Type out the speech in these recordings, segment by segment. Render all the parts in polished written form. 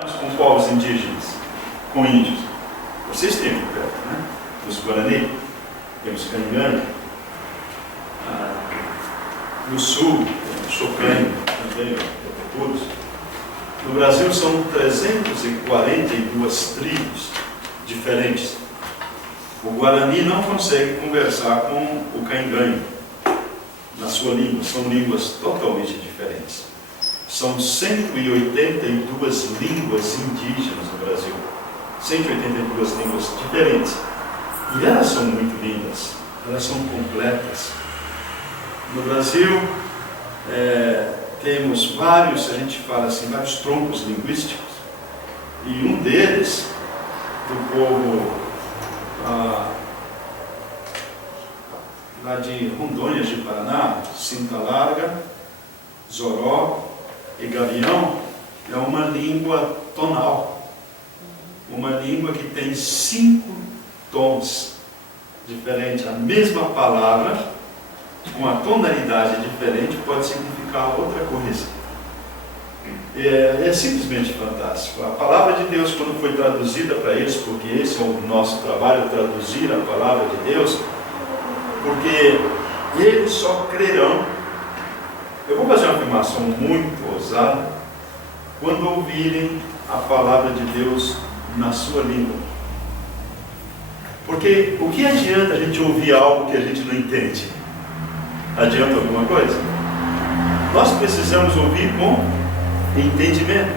Com povos indígenas, com índios. Vocês têm aqui perto, né? Os Guarani, temos Canhangani. No sul, Chocane, também, Todos. No Brasil são 342 tribos diferentes. O Guarani não consegue conversar com o Canhangani na sua língua, são línguas totalmente diferentes. São 182 línguas indígenas no Brasil, 182 línguas diferentes. E elas são muito lindas, elas são completas. No Brasil, temos vários, a gente fala assim, vários troncos linguísticos. E um deles, do povo lá de Rondônia, de Paraná, Cinta Larga, Zoró e Gavião, é uma língua tonal. Uma língua que tem 5 tons diferentes. A mesma palavra, com a tonalidade diferente, pode significar outra coisa. É simplesmente fantástico. A palavra de Deus, quando foi traduzida para eles, porque esse é o nosso trabalho, traduzir a palavra de Deus, porque eles só crerão. Eu vou fazer uma afirmação muito ousada. Quando ouvirem a palavra de Deus na sua língua. Porque o que adianta a gente ouvir algo que a gente não entende? Adianta alguma coisa? Nós precisamos ouvir com entendimento.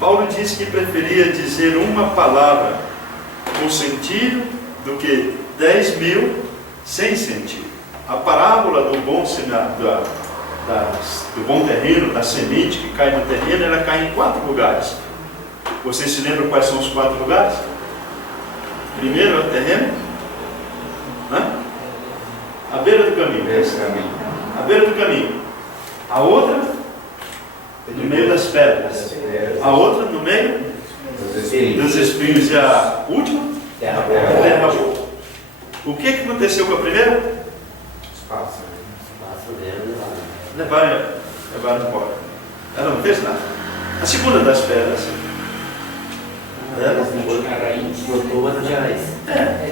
Paulo disse que preferia dizer uma palavra com sentido do que 10.000 sem sentido. A parábola do bom do bom terreno, da semente que cai no terreno, ela cai em 4 lugares. Vocês se lembram quais são os 4 lugares? Primeiro é o terreno, né? À beira do caminho. À beira do caminho. A outra no meio das pedras. A outra no meio dos espinhos. E a última? Terra boa. O que aconteceu com a primeira? Espaço. Levaram embora. Ela não fez nada. A segunda das pedras.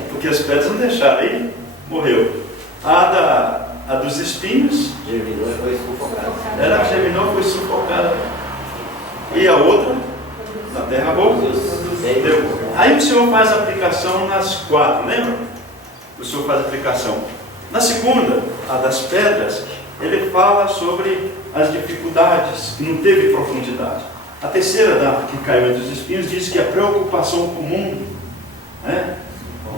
Porque as pedras não deixaram, aí morreu. A dos espinhos germinou e foi sufocada. Ela germinou e foi sufocada. E a outra, na terra boa. Aí o Senhor faz a aplicação nas 4, lembra? O Senhor faz a aplicação. Na segunda, a das pedras, ele fala sobre as dificuldades, que não teve profundidade. A terceira, que caiu entre os espinhos, diz que a preocupação com o mundo, né,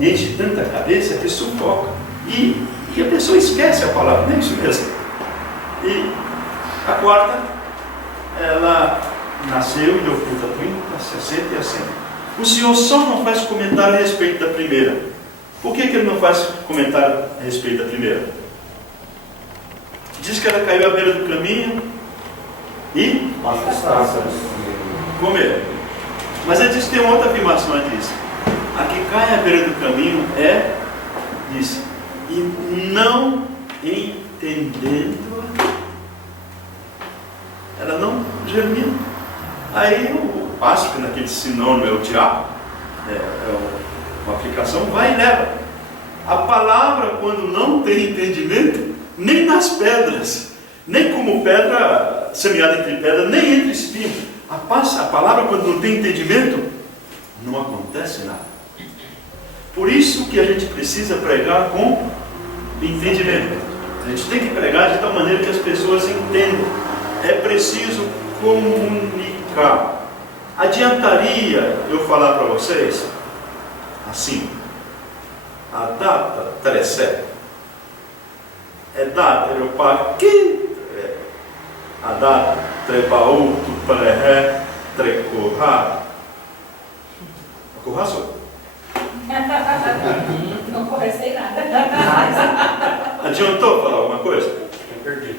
enche tanta cabeça que sufoca. E a pessoa esquece a palavra, nem isso mesmo. E a quarta, ela nasceu e deu fruto a 30, a 60 e a 100. O Senhor só não faz comentário a respeito da primeira. Por que ele não faz comentário a respeito da primeira? Diz que ela caiu à beira do caminho e comer. Mas ele diz que tem uma outra afirmação, ele diz: a que cai à beira do caminho diz, e não entendendo, ela não germina. Aí o pássaro, naquele sinônimo é o diabo, uma aplicação, vai e leva. A palavra, quando não tem entendimento, nem nas pedras, nem como pedra semeada entre pedra, nem entre espinhos. A palavra, quando não tem entendimento, não acontece nada. Por isso que a gente precisa pregar com entendimento. A gente tem que pregar de tal maneira que as pessoas entendam. É preciso comunicar. Adiantaria eu falar para vocês assim: a data trecé é data eropaqui, a data trebaú tuparé trecorra. Acorraçou. Não conversei nada. Adiantou falar alguma coisa? Eu perdi.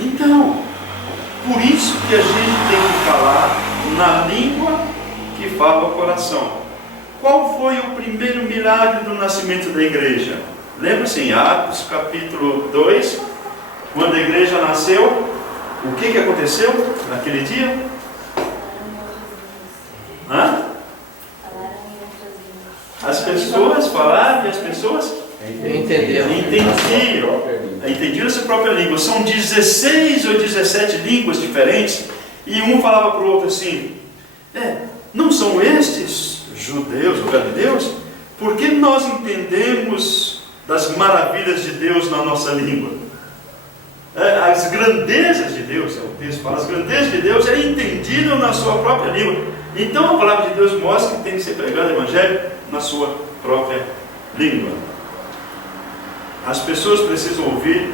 Então, por isso que a gente tem que falar na língua que fala o coração. Qual foi o primeiro milagre do nascimento da igreja? Lembra-se em Atos capítulo 2, quando a igreja nasceu, o que aconteceu naquele dia? pessoas falavam e as pessoas entendiam a sua própria língua. São 16 ou 17 línguas diferentes. E um falava para o outro assim: não são estes judeus ou galileus? Porque nós entendemos das maravilhas de Deus na nossa língua. As grandezas de Deus, o texto fala, as grandezas de Deus é entendido na sua própria língua. Então a palavra de Deus mostra que tem que ser pregado o Evangelho na sua própria língua. As pessoas precisam ouvir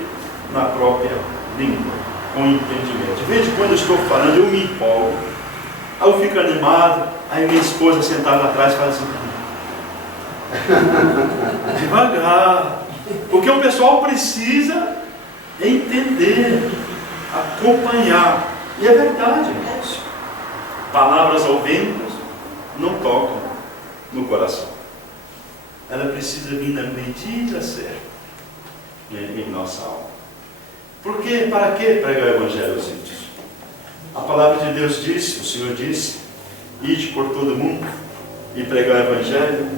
na própria língua, com entendimento. De vez em quando eu estou falando, eu me empolgo, aí eu fico animado, aí minha esposa sentada lá atrás fala assim: devagar, porque o pessoal precisa entender, acompanhar. E é verdade, irmãos. Palavras ao vento não tocam no coração. Ela precisa vir na medida certa em nossa alma. Porque, para que pregar o Evangelho aos índios? A palavra de Deus disse, o Senhor disse: ide por todo mundo e pregar o Evangelho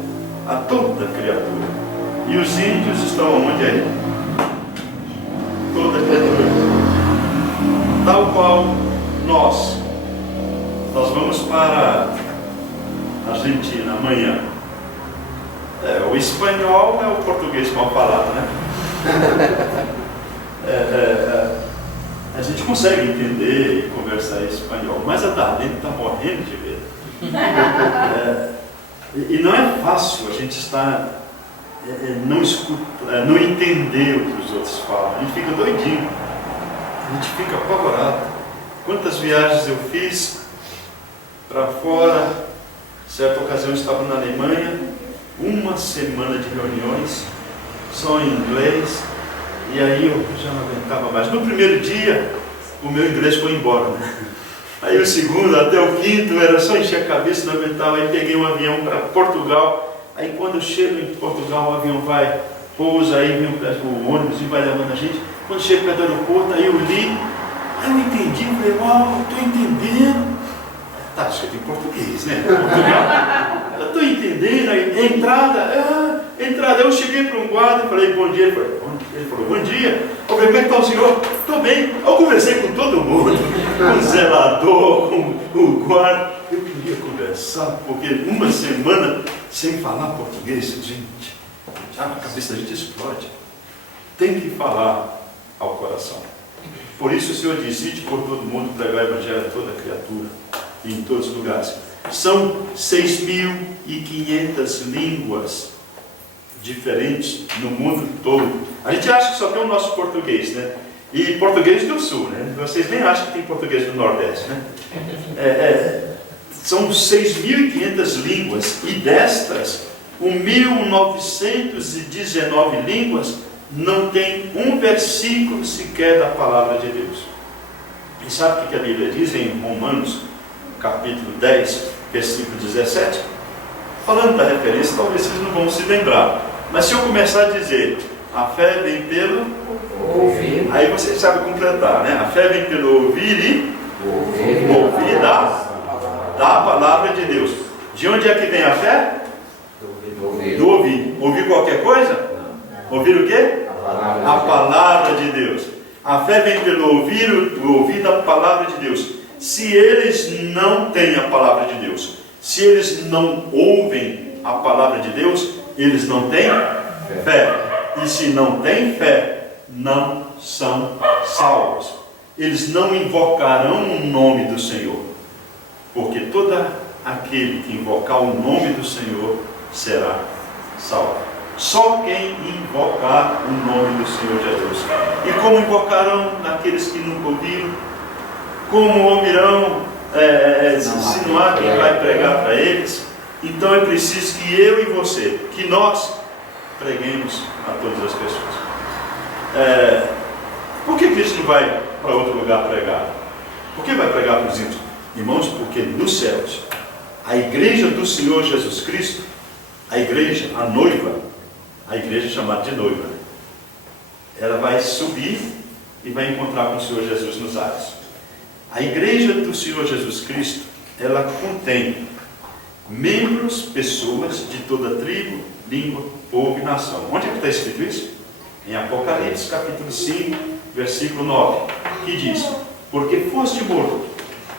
a toda criatura. E os índios estão onde aí? Toda criatura. Tal qual nós vamos para a Argentina amanhã. O espanhol é o português mal falado, né? A gente consegue entender e conversar em espanhol, mas a Darlene está morrendo de medo. E não é fácil a gente estar, não entender o que os outros falam. A gente fica doidinho, a gente fica apavorado. Quantas viagens eu fiz para fora? Certa ocasião eu estava na Alemanha, uma semana de reuniões, só em inglês, e aí eu já não aguentava mais. No primeiro dia, o meu inglês foi embora, né? Aí o segundo, até o quinto, era só encher a cabeça, não aguentava. Aí peguei um avião para Portugal. Aí quando eu chego em Portugal, o avião vai, pousa, aí vem o ônibus e vai levando a gente. Quando chego perto do aeroporto, aí eu li, aí eu entendi, falei: uau, eu estou entendendo. Está escrito em português, né? Portugal. Eu estou entendendo. Aí, entrada. Eu cheguei para um guarda e falei: bom dia. Ele falou: bom dia. Eu falei: como é que está o senhor? Estou bem. Eu conversei com todo mundo, com o zelador, com o guarda. Eu queria conversar, porque uma semana sem falar português, gente, já a cabeça da gente explode. Tem que falar ao coração. Por isso o Senhor disse: ide por todo mundo, pregar o Evangelho a toda criatura, em todos os lugares. São 6.500 línguas diferentes no mundo todo. A gente acha que só tem o nosso português, né? E português do sul, né? Vocês nem acham que tem português do nordeste, né? São 6.500 línguas, e destas, 1.919 línguas não tem um versículo sequer da palavra de Deus. E sabe o que a Bíblia diz em Romanos, capítulo 10, versículo 17? Falando da referência, talvez vocês não vão se lembrar. Mas se eu começar a dizer: a fé vem pelo ouvir, aí vocês sabem completar, né? A fé vem pelo ouvir e ouvir da palavra de Deus. De onde é que vem a fé? Do ouvir. Ouvir qualquer coisa? Ouvir o quê? A palavra de Deus. A fé vem pelo ouvir da palavra de Deus. Se eles não têm a palavra de Deus, se eles não ouvem a palavra de Deus, eles não têm fé. E se não têm fé, não são salvos. Eles não invocarão o nome do Senhor, porque todo aquele que invocar o nome do Senhor será salvo. Só quem invocar o nome do Senhor Jesus. E como invocarão aqueles que nunca ouviram? Como ouvirão se não há quem vai pregar para eles? Então é preciso que eu e você, que nós preguemos a todas as pessoas. Por que Cristo não vai para outro lugar pregar? Por que vai pregar para os índios? Irmãos, porque nos céus, a igreja do Senhor Jesus Cristo, a igreja, a noiva, a igreja chamada de noiva, ela vai subir e vai encontrar com o Senhor Jesus nos ares. A igreja do Senhor Jesus Cristo, ela contém membros, pessoas de toda tribo, língua, povo e nação. Onde é que está escrito isso? Em Apocalipse, capítulo 5, versículo 9, que diz: porque foste morto,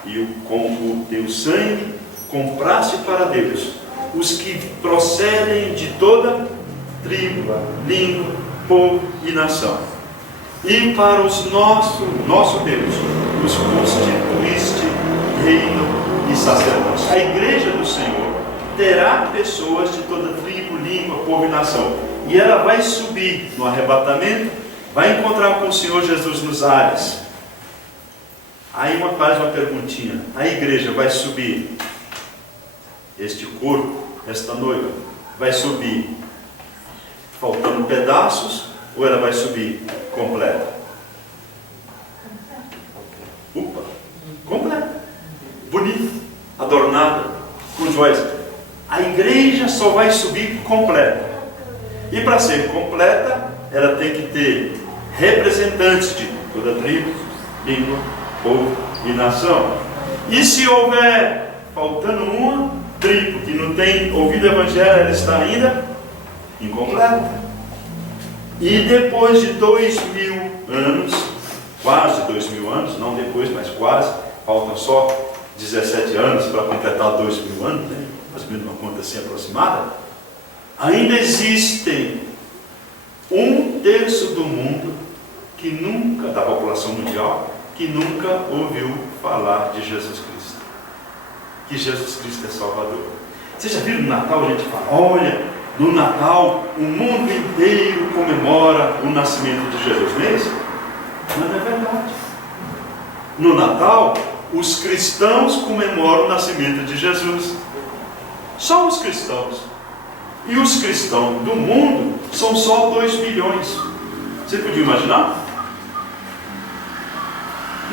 e com o teu sangue compraste para Deus os que procedem de toda tribo, língua, povo e nação. E para os nosso Deus os constituíste reino e sacerdotes. A igreja do Senhor terá pessoas de toda tribo, língua, povo e nação. E ela vai subir no arrebatamento, vai encontrar com o Senhor Jesus nos ares. Aí faz uma perguntinha: a igreja vai subir, este corpo, esta noiva, vai subir faltando pedaços, ou ela vai subir completa? Completa, bonita, adornada, com joias. A igreja só vai subir completa. E para ser completa, ela tem que ter representantes de toda tribo, língua, povo e nação. E se houver faltando uma tribo que não tem ouvido o evangelho, ela está ainda incompleta. E depois de 2000 anos, quase 2000 anos, não depois, mas quase, faltam só 17 anos para completar 2000 anos, né? Mais ou menos uma conta assim aproximada. Ainda existem 1/3 do mundo que nunca, da população mundial, que nunca ouviu falar de Jesus Cristo, que Jesus Cristo é Salvador. Vocês já viram no Natal a gente fala: olha, no Natal o mundo inteiro comemora o nascimento de Jesus? Não é isso? Mas não é verdade. No Natal, os cristãos comemoram o nascimento de Jesus. Só os cristãos. E os cristãos do mundo são só 2 bilhões. Você podia imaginar?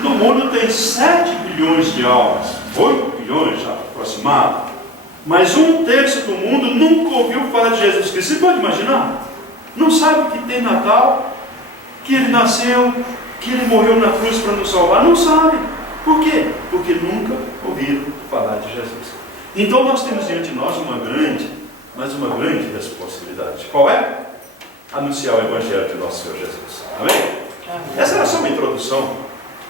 No mundo tem 7 bilhões de almas, 8 bilhões já aproximado. Mas 1/3 do mundo nunca ouviu falar de Jesus Cristo. Você pode imaginar? Não sabe que tem Natal, que Ele nasceu, que Ele morreu na cruz para nos salvar. Não sabe. Por quê? Porque nunca ouviram falar de Jesus. Então nós temos diante de nós uma grande responsabilidade. Qual é? Anunciar o Evangelho de nosso Senhor Jesus. Amém? Essa era só uma introdução,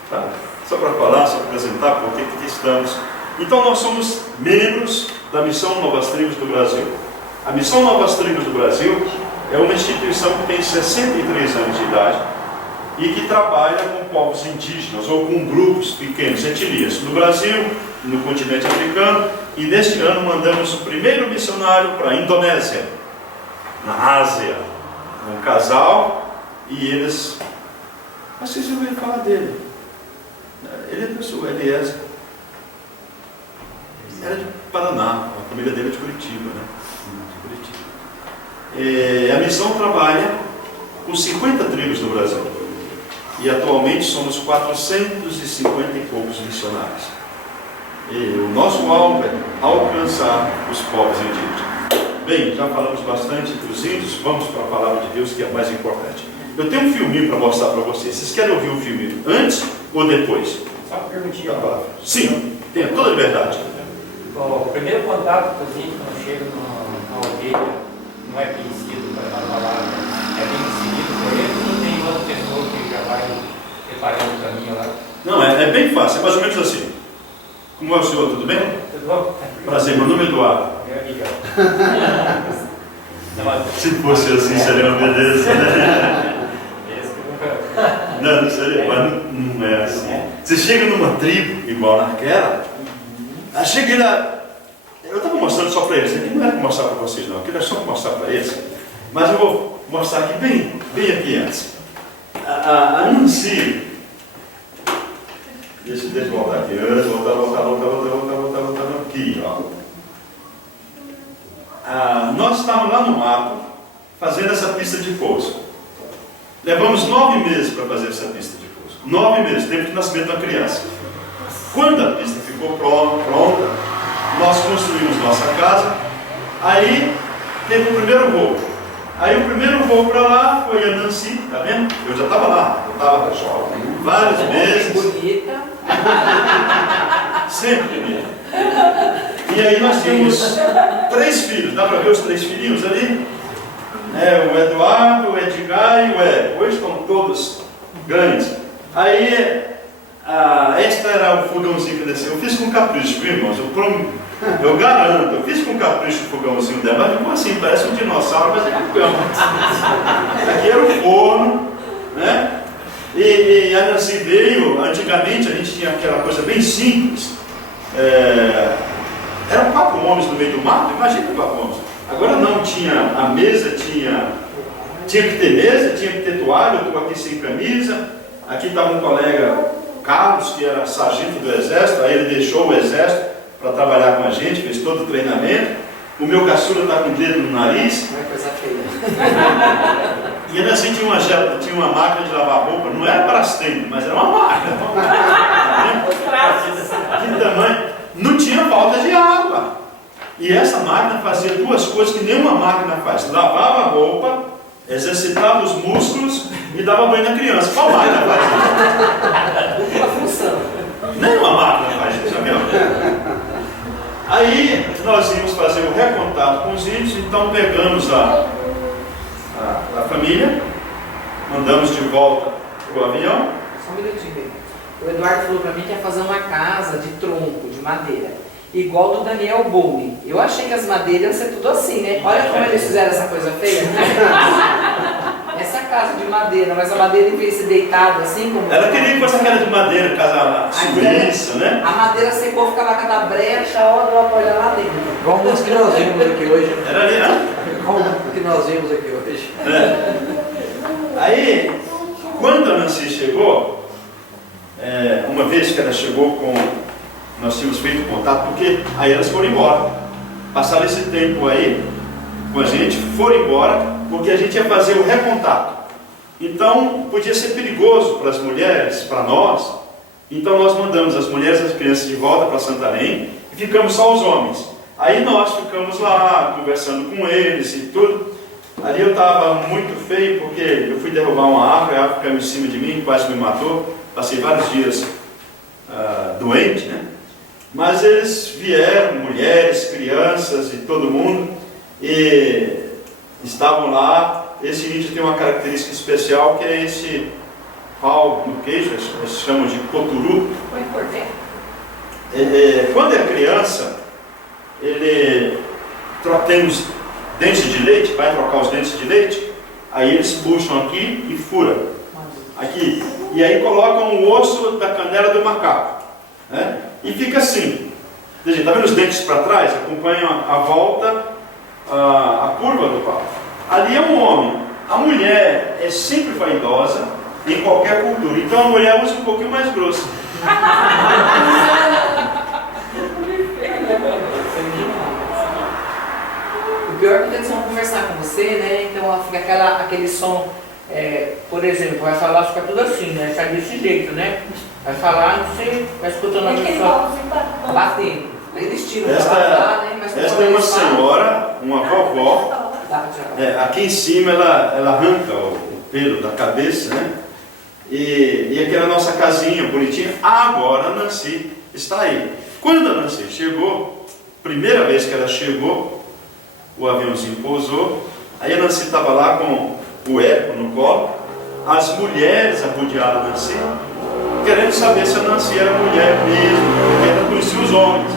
tá? Só para falar, só para apresentar por que estamos. Então nós somos membros da Missão Novas Tribos do Brasil. A Missão Novas Tribos do Brasil é uma instituição que tem 63 anos de idade e que trabalha com povos indígenas ou com grupos pequenos, etnias, no Brasil, no continente africano. E neste ano mandamos o primeiro missionário para a Indonésia, na Ásia, um casal, e eles... Mas vocês já ouviram falar dele? Ele é pessoa, Eliezer. Era de Paraná, a família dele é de Curitiba, né? De Curitiba. A missão trabalha com 50 tribos no Brasil. E atualmente somos 450 e poucos missionários. E o nosso alvo é alcançar os povos indígenas. Bem, já falamos bastante dos índios, vamos para a palavra de Deus, que é a mais importante. Eu tenho um filminho para mostrar para vocês. Vocês querem ouvir o filme antes ou depois? Só uma perguntinha. Sim, tenha toda a liberdade. O primeiro contato com os índios, quando chega na aldeia, não é conhecido para a palavra, é bem seguido por eles, não tem outra pessoa que já vai preparando o caminho lá? Não, é bem fácil, é mais ou menos assim. Como é o senhor, tudo bem? Tudo bom? Prazer, meu nome é Eduardo. Meu amigo. Se fosse assim, seria uma beleza, né? Esse que nunca... Não seria, mas não é assim. Você chega numa tribo, igual naquela, cheguei lá, eu estava mostrando só para eles, aqui não era para mostrar para vocês não, aqui era só para mostrar para eles, mas eu vou mostrar aqui bem aqui antes. A Nancy, deixa eu voltar aqui, voltar aqui, ó. Nós estávamos lá no mato, fazendo essa pista de pouso. Levamos 9 meses para fazer essa pista de pouso. 9 meses, tempo de nascimento da criança. Quando a pista ficou pronta, nós construímos nossa casa. Aí teve o primeiro voo. Aí o primeiro voo para lá foi a Nancy, tá vendo? Eu já estava lá, eu estava jovem, vários meses. Bonita. Sempre bonita. E E aí nós temos 3 filhos, dá para ver os 3 filhinhos ali? O Eduardo, o Edgar e o Érico. Hoje estão todos grandes. Aí, esta era o fogãozinho que desceu. Eu fiz com capricho, viu, irmãos? Eu garanto, eu fiz com capricho o fogãozinho dela. Mas ficou assim, parece um dinossauro, mas é cama. Aqui era o forno, né? E a Nancy veio, antigamente a gente tinha aquela coisa bem simples. Eram 4 homens no meio do mato, imagina 4 homens. Agora não, tinha a mesa, tinha que ter mesa, tinha que ter toalha. Eu estou aqui sem camisa. Aqui estava um colega, Carlos, que era sargento do exército. Aí ele deixou o exército para trabalhar com a gente, fez todo o treinamento. O meu caçula está com o dedo no nariz. Não é coisa feia. E ainda assim tinha uma máquina de lavar roupa, não era Brastemp, mas era uma máquina. Que tamanho? Não tinha falta de água. E essa máquina fazia 2 coisas que nenhuma máquina faz: lavava a roupa, exercitava os músculos e dava banho na criança. Qual máquina faz isso? Uma função. Nenhuma máquina faz isso, sabe? Aí nós íamos fazer o recontato com os índios, então pegamos a família, mandamos de volta para o avião. Só um minutinho. O Eduardo falou para mim que ia fazer uma casa de tronco, de madeira, igual do Daniel Boone. Eu achei que as madeiras iam ser tudo assim, né? Olha como eles fizeram essa coisa feia. Essa é a casa de madeira, mas a madeira, em vez de ser deitada assim como... Ela queria que fosse aquela de madeira, casa suíça, né? A madeira secou, ficava cada brecha, a hora do apoio lá dentro. Igual umas que nós vimos aqui hoje. Era ali, né? Igual o que nós vimos aqui hoje. Aí, quando a Nancy chegou, uma vez que ela chegou nós tínhamos feito contato, porque aí elas foram embora. Passaram esse tempo aí com a gente, foram embora, porque a gente ia fazer o recontato. Então, podia ser perigoso para as mulheres, para nós. Então, nós mandamos as mulheres e as crianças de volta para Santarém e ficamos só os homens. Aí nós ficamos lá, conversando com eles e tudo. Ali eu estava muito feio, porque eu fui derrubar uma árvore, a árvore caiu em cima de mim, quase me matou. Passei vários dias doente, né? Mas eles vieram, mulheres, crianças e todo mundo, e estavam lá. Esse índio tem uma característica especial, que é esse pau no queijo, eles chamam de coturu. Quando é criança, ele tem os dentes de leite, vai trocar os dentes de leite, aí eles puxam aqui e furam aqui, e aí colocam o osso da canela do macaco, né? E fica assim. Está vendo os dentes para trás? Acompanham a volta, a curva do pau. Ali é um homem. A mulher é sempre vaidosa em qualquer cultura, então a mulher usa um pouquinho mais grosso. O pior é que eles vão conversar com você, né? Então fica aquele som, por exemplo, vai falar, fica tudo assim, né? Sai desse jeito, né? Vai falar e você vai escutando a pessoa batendo. Aí eles tiram pra lá, né? Mas esta é uma senhora, uma vovó. Aqui em cima ela arranca o pelo da cabeça, né? E aquela nossa casinha bonitinha. Agora a Nancy está aí. Quando a Nancy chegou, primeira vez que ela chegou, o aviãozinho pousou. Aí a Nancy estava lá com o Érico no colo. As mulheres arrodearam a Nancy, querendo saber se a Nancy era mulher mesmo, porque ela conhecia os homens.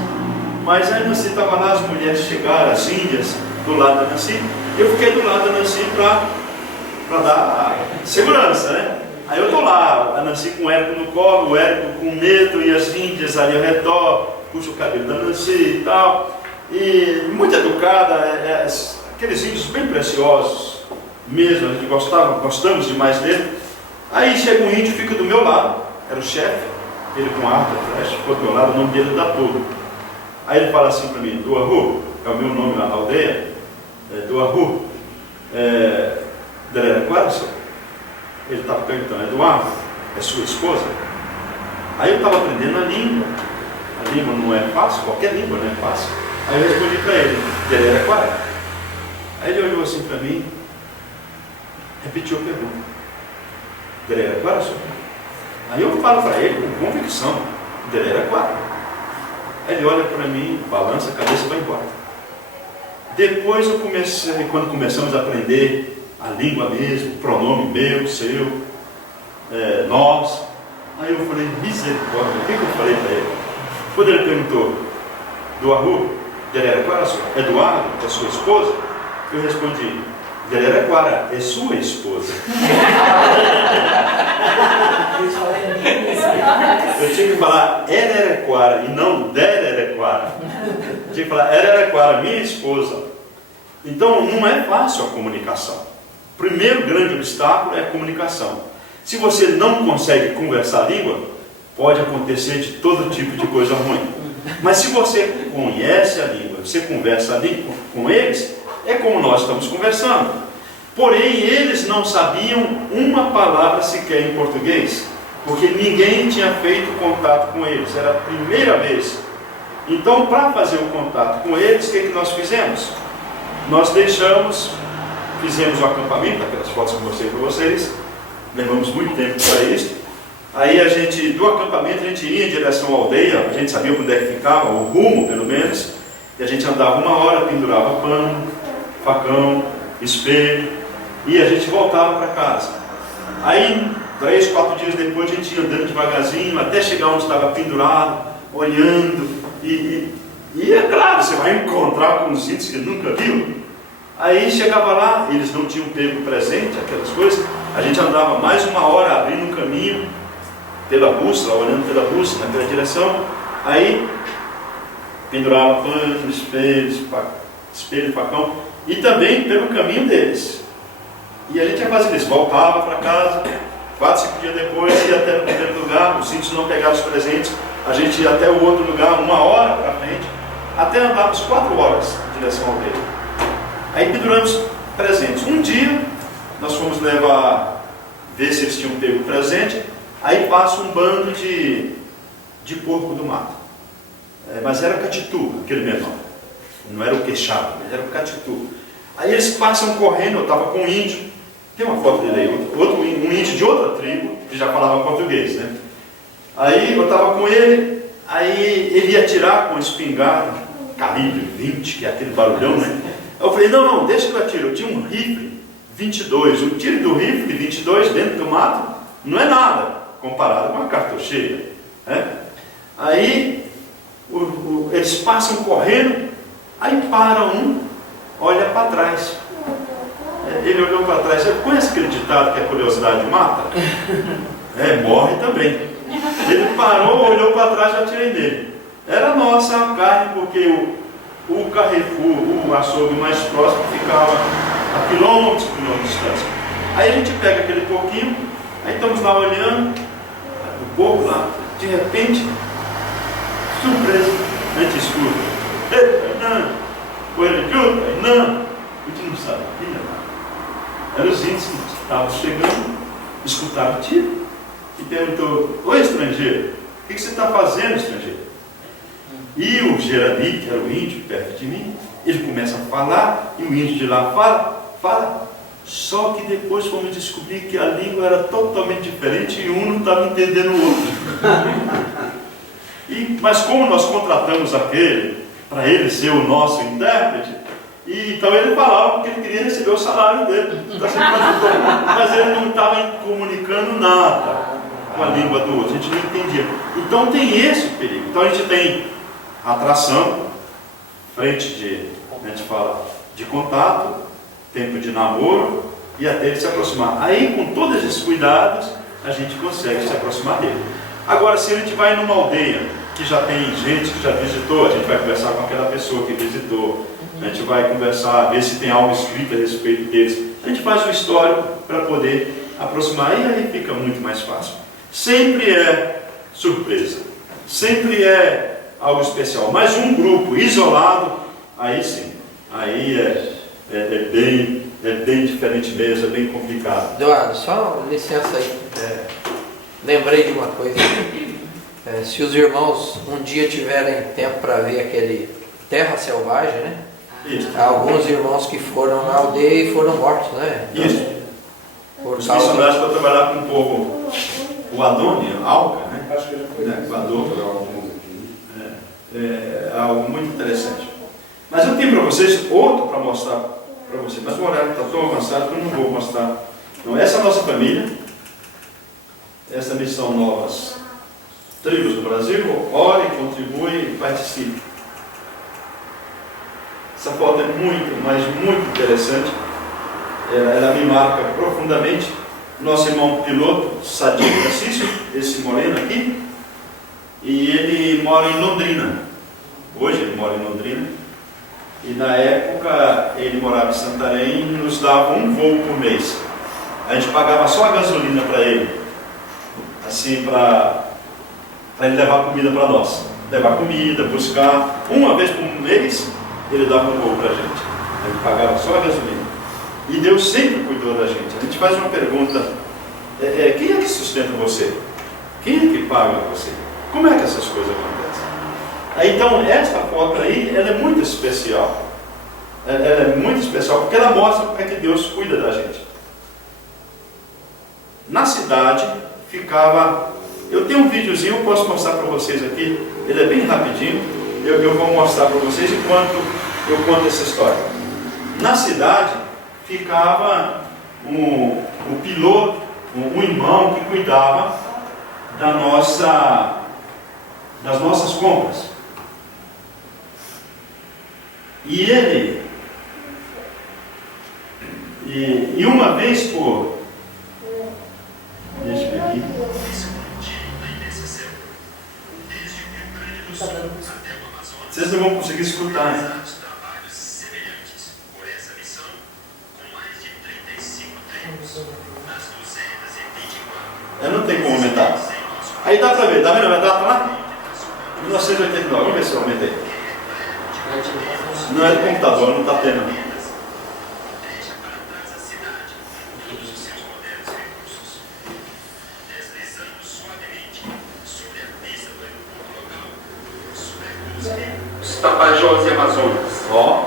Mas aí a Nancy estava lá, as mulheres chegaram, as índias, do lado da Nancy. Eu fiquei do lado da Nancy para dar segurança, né? Aí eu estou lá, a Nancy com o Érico no colo, o Érico com medo, e as índias ali ao redor, puxa o cabelo da Nancy e tal. E muito educada, aqueles índios bem preciosos mesmo, a gente gostamos demais dele. Aí chega um índio, fica do meu lado, era o chefe, ele com arco e flecha, ficou do meu lado, o nome dele dá todo. Aí ele fala assim para mim: Duahu, é o meu nome na aldeia, Duahu, Dereraquara, ele estava perguntando: Eduardo, é sua esposa? Aí eu estava aprendendo a língua não é fácil, qualquer língua não é fácil. Aí eu respondi para ele: Dereraquara. Aí ele olhou assim para mim, repetiu a pergunta: Dereraquara, senhor? Aí eu falo para ele com convicção: Dereraquara. Aí ele olha para mim, balança a cabeça e vai embora. Depois eu comecei, quando começamos a aprender a língua mesmo, pronome meu, seu, nós, aí eu falei, misericórdia, o que eu falei para ele? Quando ele perguntou, do Arru, Dereraquara, Eduardo, é sua esposa? Eu respondi, Dereraquara, é sua esposa. Eu tinha que falar Ererequara e não Dererequara. Eu tinha que falar Ererequara, minha esposa. Então não é fácil a comunicação. O primeiro grande obstáculo é a comunicação. Se você não consegue conversar a língua, pode acontecer de todo tipo de coisa ruim. Mas se você conhece a língua, você conversa a língua com eles, é como nós estamos conversando. Porém, eles não sabiam uma palavra sequer em português, porque ninguém tinha feito contato com eles, era a primeira vez. Então, para fazer o contato com eles, o que nós fizemos? Nós fizemos o acampamento, aquelas fotos que eu mostrei para vocês, levamos muito tempo para isso. Aí do acampamento a gente ia em direção à aldeia, a gente sabia onde é que ficava, o rumo pelo menos, e a gente andava 1 hora, pendurava pano, facão, espelho, e a gente voltava para casa. Aí 3, 4 dias depois a gente ia andando devagarzinho, até chegar onde estava pendurado, olhando, e é claro, você vai encontrar com os índios que nunca viu. Aí chegava lá, eles não tinham pego presente, aquelas coisas, a gente andava mais 1 hora abrindo um caminho, pela bússola, olhando pela bússola, naquela direção, aí pendurava pano, espelho, facão, e também pelo caminho deles. E a gente ia fazer isso, voltava para casa, 4, 5 dias depois, ia até no primeiro lugar, os índios não pegavam os presentes, a gente ia até o outro lugar 1 hora para frente, até andávamos 4 horas em direção ao dele. Aí penduramos presentes. Um dia, nós fomos ver se eles tinham pego o presente. Aí passa um bando de porco do mato. Mas era o catitu, aquele menor. Não era o queixado, era o catitu. Aí eles passam correndo, eu estava com um índio. Tem uma foto dele aí, um índio de outra tribo, que já falava português, né? Aí eu estava com ele, aí ele ia atirar com espingarda, calibre 20, que é aquele barulhão, né? Eu falei, não, deixa que eu atiro. Eu tinha um rifle 22, o tiro do rifle 22 dentro do mato não é nada comparado com uma cartucheira, né? Aí eles passam correndo, aí para olha para trás. Ele olhou para trás. Você conhece aquele ditado que a curiosidade mata? Morre também. Ele parou, olhou para trás e eu atirei nele. Era nossa a carne, porque o Carrefour, o açougue mais próximo, ficava a quilômetros de distância. Aí a gente pega aquele porquinho, aí estamos lá olhando, o porco lá, de repente, surpresa, a gente escuta, não, coelho de outra, não, a gente não sabia nada. Eram os índios que estavam chegando, escutaram o tiro e perguntou, oi estrangeiro, o que você está fazendo, estrangeiro? E o Gerani, que era o índio perto de mim, ele começa a falar, e o índio de lá fala, só que depois fomos descobrir que a língua era totalmente diferente e um não estava entendendo o outro. Mas como nós contratamos aquele, para ele ser o nosso intérprete, então ele falava porque ele queria receber o salário dele, mas ele não estava comunicando nada com a língua do outro, a gente não entendia. Então tem esse perigo. Então a gente tem atração, frente a gente fala de contato, tempo de namoro e até ele se aproximar. Aí com todos esses cuidados a gente consegue se aproximar dele. Agora, se a gente vai numa aldeia que já tem gente que já visitou, a gente vai conversar com aquela pessoa que visitou, a gente vai conversar, ver se tem algo escrito a respeito deles, a gente faz o histórico para poder aproximar e aí fica muito mais fácil. Sempre é surpresa, sempre é algo especial, mas um grupo isolado, aí sim, aí é bem diferente mesmo, é bem complicado. Eduardo, só licença aí, lembrei de uma coisa, se os irmãos um dia tiverem tempo para ver aquele Terra Selvagem, né? Isso. Há alguns irmãos que foram na aldeia e foram mortos, né? Isso. Por Os causa missionários para trabalhar com o povo, o Adônia, Alca, né? Acho que já foi. Equador. É algo muito interessante. Mas eu tenho para vocês outro para mostrar para vocês, mas o horário está tão avançado que eu não vou mostrar. Não, essa é a nossa família, essa missão Novas Tribos do Brasil. Ore, contribui, participe. Essa foto é muito, mas muito interessante. Ela me marca profundamente. Nosso irmão piloto, Sadio Francisco, esse moreno aqui, e ele mora em Londrina. Hoje ele mora em Londrina. E na época ele morava em Santarém e nos dava um voo por mês. A gente pagava só a gasolina para ele, assim, para ele levar comida para nós. Levar comida, buscar. Uma vez por mês ele dava um voo para a gente. A gente pagava só a gasolina. E Deus sempre cuidou da gente. A gente faz uma pergunta: quem é que sustenta você? Quem é que paga você? Como é que essas coisas acontecem? Então, essa foto aí, ela é muito especial. Ela é muito especial porque ela mostra como é que Deus cuida da gente. Na cidade, ficava... Eu tenho um videozinho, eu posso mostrar para vocês aqui. Ele é bem rapidinho. Eu vou mostrar para vocês enquanto eu conto essa história. Na cidade, ficava um piloto, um irmão que cuidava das nossas compras. E ele, e uma vez por... Deixa eu ver aqui. Vocês não vão conseguir escutar, hein? Eu não tenho como aumentar. Aí dá pra ver, tá vendo a data lá? 1989, vamos ver se eu aumentei. Não é do computador, não está tendo. Os Tapajós e Amazonas,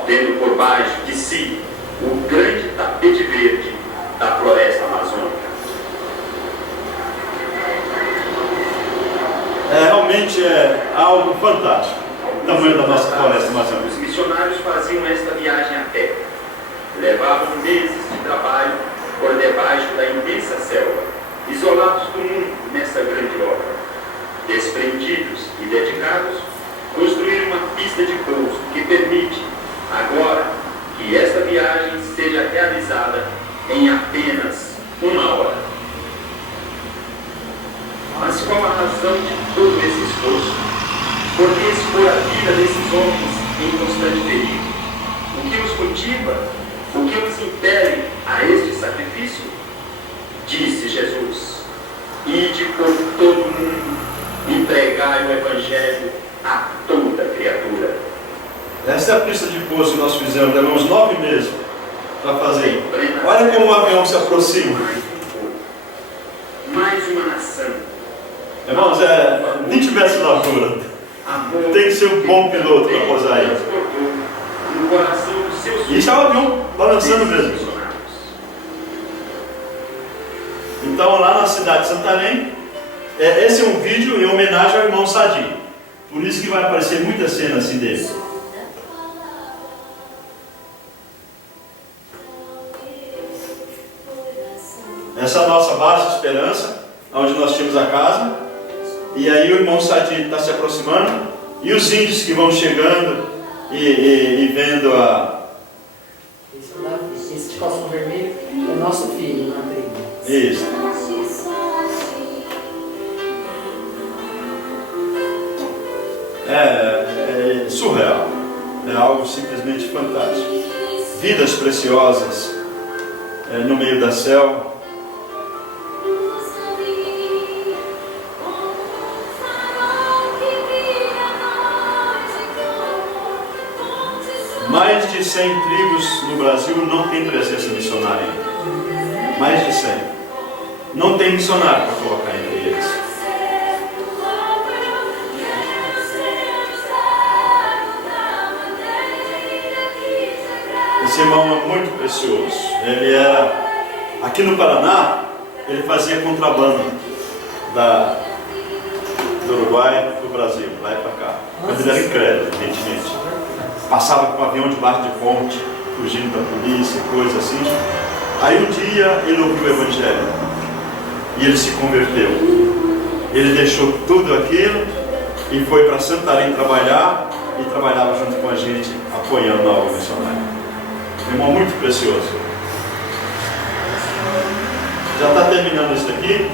tendo por baixo de si o grande tapete verde da floresta amazônica. Realmente é algo fantástico. O tamanho da nossa floresta amazônica. Os missionários faziam esta viagem a pé. Levavam meses de trabalho por debaixo da imensa selva, isolados do mundo nessa grande obra. Desprendidos e dedicados, construíram uma pista de pouso que permite, agora, que esta viagem seja realizada em apenas 1 hora. Mas qual a razão de todo esse esforço? Por que expor a vida desses homens em constante perigo? O que os motiva? O que os impele a este sacrifício? Disse Jesus: ide por todo o mundo e pregai o Evangelho a toda criatura. Essa é a pista de pouso que nós fizemos, levamos 9 meses para fazer. Olha como o avião se aproxima. Mais uma nação. Irmãos, 20 metros de altura. Tem que ser um bom piloto para pousar aí. E está o avião balançando mesmo. Então, lá na cidade de Santarém, esse é um vídeo em homenagem ao irmão Sadi. Por isso que vai aparecer muita cena assim dele. Essa é a nossa base de esperança, onde nós tínhamos a casa. E aí o irmão Sadi está se aproximando. E os índios que vão chegando e vendo a... Esse é o Davi. Esse de calção vermelho é nosso filho, na tribo. Isso. É surreal. É algo simplesmente fantástico. Vidas preciosas no meio da selva. Mais de 100 tribos no Brasil não tem presença missionária ainda. Mais de 100. Não tem missionário para colocar entre eles. Esse irmão é muito precioso. Ele era, aqui no Paraná, ele fazia contrabando do Uruguai para o Brasil, lá e para cá. Mas ele era incrédulo, evidentemente. Passava com um avião debaixo de ponte, fugindo da polícia, coisa assim. Aí um dia ele ouviu o Evangelho e ele se converteu. Ele deixou tudo aquilo e foi para Santarém trabalhar e trabalhava junto com a gente, apoiando a obra missionária. Um irmão muito precioso. Já está terminando isso aqui.